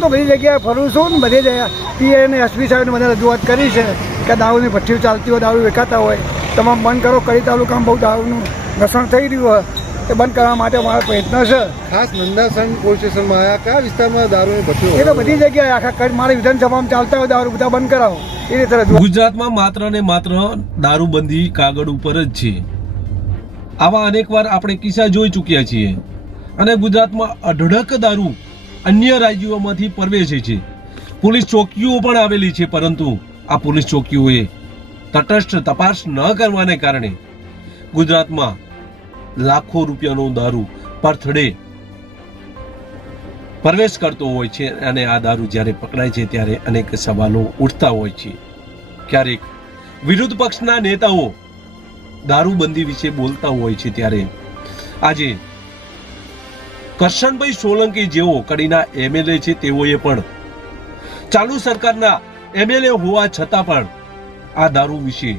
હું તો બધી જગ્યાએ ફરું છું ને બધી જગ્યાએ પીએ અને એસપી સાહેબને મને રજૂઆત કરી છે કે દારૂની ભઠ્ઠીઓ ચાલતી હોય, દારૂ વેચાતા હોય, તમામ બંધ કરો. કડી તાલુકામાં બહુ દારૂનું ઘસણ થઈ રહ્યું હોય તે બંધ કરવા માટે મારો પ્રયત્ન છે. ખાસ નંદાસણ પોલીસ સ્ટેશનમાં આવ્યા, કયા વિસ્તારમાં દારૂની ભઠ્ઠીઓ? એ તો બધી જગ્યાએ આખા મારી વિધાનસભામાં ચાલતા હોય દારૂ બધા બંધ કરાવો એ રીતે રજૂઆત. ગુજરાતમાં માત્ર ને માત્ર દારૂબંધી કાગળ ઉપર જ છે. આવા અનેકવાર આપણે કિસ્સા જોઈ ચૂક્યા છીએ અને ગુજરાતમાં અઢળક દારૂ અન્ય રાજ્યોમાંથી પ્રવેશે છે. પોલીસ ચોકીઓ પણ આવેલી છે, પરંતુ આ પોલીસ ચોકીઓએ તટસ્થ તપાસ ન કરવાને કારણે ગુજરાતમાં લાખો રૂપિયાનો દારૂ પરથડે પ્રવેશ કરતો હોય છે અને આ દારૂ જ્યારે પકડાય છે ત્યારે અનેક સવાલો ઉઠતા હોય છે. ક્યારેક વિરોધ પક્ષના નેતાઓ દારૂબંધી વિશે બોલતા હોય છે ત્યારે આજે કરશનભાઈ સોલંકી જેઓ કડીના એમએલએ છે તેઓએ પણ ચાલુ સરકારના એમએલએ હોવા છતાં પણ આ દારૂ વિશે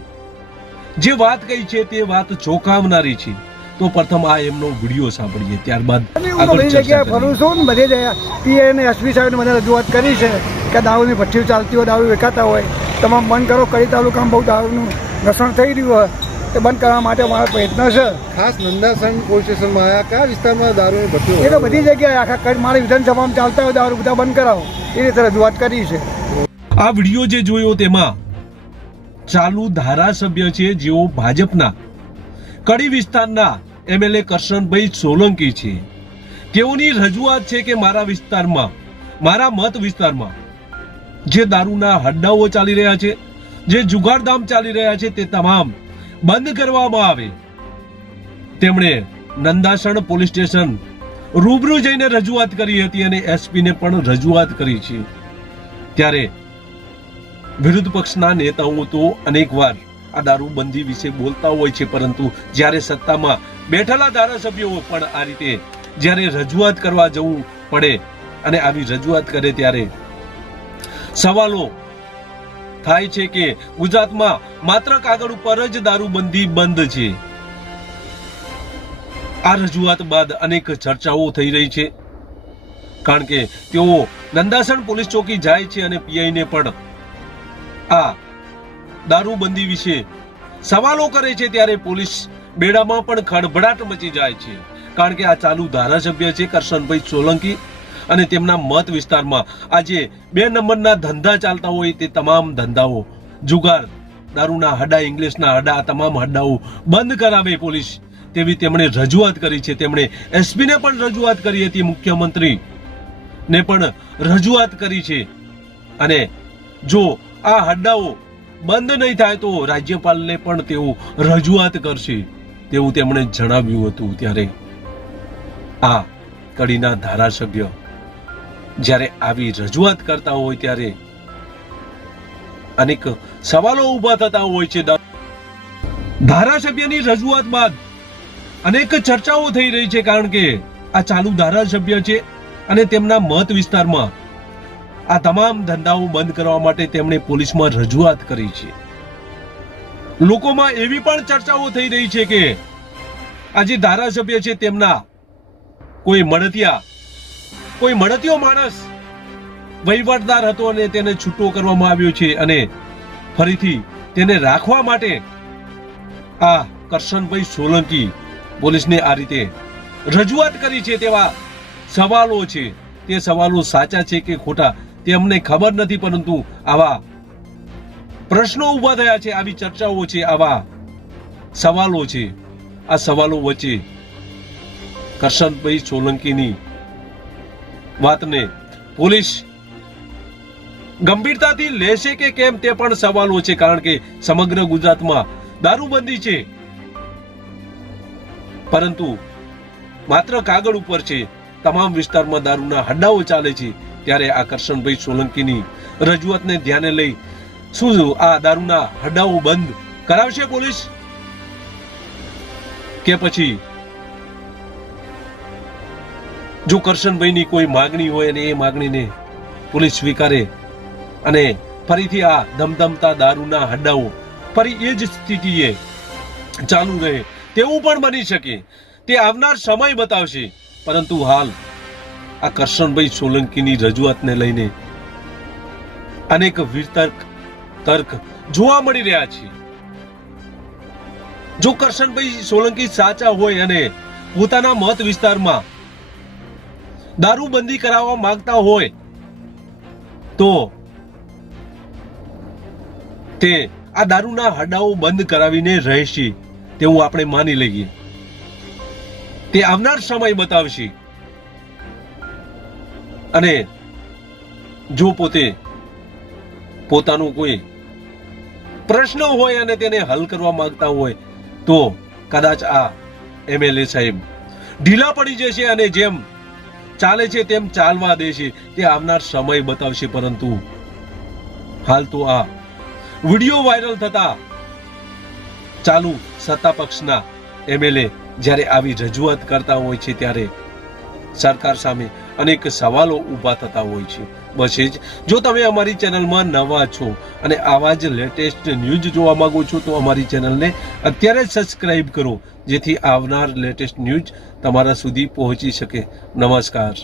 જે વાત કહી છે તે વાત ચોંકાવનારી છે. તો પ્રથમ આ એમનો વિડીયો સાંભળીએ, ત્યારબાદ હું તો બધી જગ્યાએ ફરું છું ને બધી જગ્યાએ પીએ અને એસપી સાહેબને મને રજૂઆત કરી છે કે દારૂની ભઠ્ઠીઓ ચાલતી હોય, દારૂ વેચાતા હોય, તમામ બંધ કરો. કડી તાલુકામાં બહુ દારૂનું ઘસણ થઈ રહ્યું હોય તે બંધ કરવા માટે મારો પ્રયત્ન છે. ખાસ નંદાસણ પોલીસ સ્ટેશનમાં આવ્યા, કયા વિસ્તારમાં દારૂની ભઠ્ઠીઓ? એ તો બધી જગ્યાએ આખા મારી વિધાનસભામાં ચાલતા હોય દારૂ બધા બંધ કરાવો એ રીતે રજૂઆત કરી છે. આ વિડીયો જે જોયો તેમાં ચાલુ ધારાસભ્ય છે જેઓ ભાજપના કડી વિસ્તારના એમએલએ કરશનભાઈ સોલંકી છે. તેઓની રજૂઆત છે કે મારા વિસ્તારમાં, મારા મત વિસ્તારમાં જે દારૂના હડ્ડાઓ ચાલી રહ્યા છે, જે જુગારધામ ચાલી રહ્યા છે તે તમામ બંધ કરવામાં આવે. તેમણે નંદાસણ પોલીસ સ્ટેશન રૂબરૂ જઈને રજૂઆત કરી હતી અને એસપીને પણ રજૂઆત કરી છે. ત્યારે વિરોધ પક્ષના નેતાઓ તો અનેકવાર આ દારૂબંધી વિશે બોલતા હોય છે, પરંતુ જ્યારે સત્તામાં બેઠેલા ધારાસભ્યો પણ આ રીતે જ્યારે રજૂઆત કરવા જવું પડે અને આવી રજૂઆત કરે ત્યારે સવાલો થાય છે કે ગુજરાતમાં માત્ર કાગળ ઉપર જ દારૂબંધી બંધ છે. આ રજૂઆત બાદ અનેક ચર્ચાઓ થઈ રહી છે, કારણ કે તેઓ નંદાસણ પોલીસ ચોકી જાય છે અને પીઆઈને પણ આ દારૂબંધી વિશે સવાલો કરે છે ત્યારે પોલીસ બેડામાં પણ ખળભળાટ મચી જાય છે. કારણ કે આ ચાલુ ધારાસભ્ય છે કરશનભાઈ સોલંકી અને તેમના મત વિસ્તારમાં આજે 2 નંબરના ધંધા ચાલતા હોય તે તમામ ધંધાઓ, જુગાર, દારૂના હડા, ઇંગ્લિશના હડા, તમામ હડાઓ બંધ કરાવે પોલીસ તેવી તેમણે રજૂઆત કરી છે. તેમણે એસપીને પણ રજૂઆત કરી હતી, મુખ્યમંત્રી ને પણ રજૂઆત કરી છે અને જો આ હડ્ડાઓ બંધ નહીં થાય તો રાજ્યપાલને પણ તેઓ રજૂઆત કરશે તેવું તેમણે જણાવ્યું હતું. ત્યારે આ કડીના ધારાસભ્ય જ્યારે આવી રજૂઆત કરતા હોય ત્યારે અનેક સવાલો ઉભા થતા હોય છે. ધારાસભ્યની રજૂઆત બાદ અનેક ચર્ચાઓ થઈ રહી છે, કારણ કે આ ચાલુ ધારાસભ્ય છે અને તેમના મત વિસ્તારમાં આ તમામ ધંધાઓ બંધ કરવા માટે તેમણે પોલીસમાં રજૂઆત કરી છે. લોકોમાં એવી પણ ચર્ચાઓ થઈ રહી છે કે આ જે ધારાસભ્ય છે તેમના કોઈ મળતિયો માણસ વહીવટદાર હતો અને તેને છૂટો કરવામાં આવ્યો છે અને ફરીથી તેને રાખવા માટે આ કરશનભાઈ સોલંકી પોલીસને આ રીતે રજૂઆત કરી છે તેવા સવાલો છે. તે સવાલો સાચા છે કે ખોટા તે અમને ખબર નથી, પરંતુ આવા પ્રશ્નો ઉભા થયા છે, આવી ચર્ચાઓ છે, આવા સવાલો છે. આ સવાલો વચ્ચે કરશનભાઈ સોલંકીની વાતને પોલીસ ગંભીરતાથી લેશે કે કેમ તે પણ સવાલો છે, કારણ કે સમગ્ર ગુજરાતમાં દારૂબંધી છે પરંતુ માત્ર કાગળ ઉપર છે. તમામ વિસ્તારમાં દારૂના હડ્ડાઓ ચાલે છે. ત્યારે આ કરશનભાઈ સોલંકીની રજૂઆતને ધ્યાને લઈ શું આ દારૂના હડ્ડાઓ બંધ કરાવશે પોલીસ કે પછી જો કરશનભાઈની કોઈ માંગણી હોય અને એ માંગણીને પોલીસ સ્વીકારે અને ફરીથી આ ધમધમતા દારૂના હડ્ડાઓ ફરી એ જ સ્થિતિએ ચાલુ રહે તેવું પણ બની શકે, તે આવનાર સમય બતાવશે. પરંતુ હાલ આ કરશનભાઈ સોલંકીની રજૂઆતને લઈને અનેક તર્ક જોવા મળી રહ્યા છે. જો કરશનભાઈ સોલંકી સાચા હોય અને પોતાના મત વિસ્તારમાં દારૂબંધી કરાવવા માંગતા હોય તો તે આ દારૂના હડાઓ બંધ કરાવીને રહેશે તેવું આપણે માની લઈએ. તે આવનાર સમય બતાવશે. અને જો પોતાનું કોઈ પ્રશ્ન હોય અને તેને હલ કરવા માંગતા હોય તો કદાચ આ એમએલએ સાહેબ ઢીલા પડી જશે અને જેમ ચાલે છે તેમ ચાલવા દેશે. તે આવનાર સમય બતાવશે. પરંતુ હાલ તો આ વિડીયો વાયરલ થતા ચાલુ સત્તા પક્ષના એમએલએ જ્યારે આવી રજૂઆત કરતા હોય છે ત્યારે સરકાર સામે અનેક સવાલો ઊભા થતા હોય છે. બસ એ જ. જો તમે અમારી ચેનલમાં નવા છો અને આવા જ લેટેસ્ટ ન્યૂઝ જોવા માંગો છો તો અમારી ચેનલને અત્યારે જ સબસ્ક્રાઇબ કરો જેથી આવનાર લેટેસ્ટ ન્યૂઝ તમારા સુધી પહોંચી શકે. નમસ્કાર.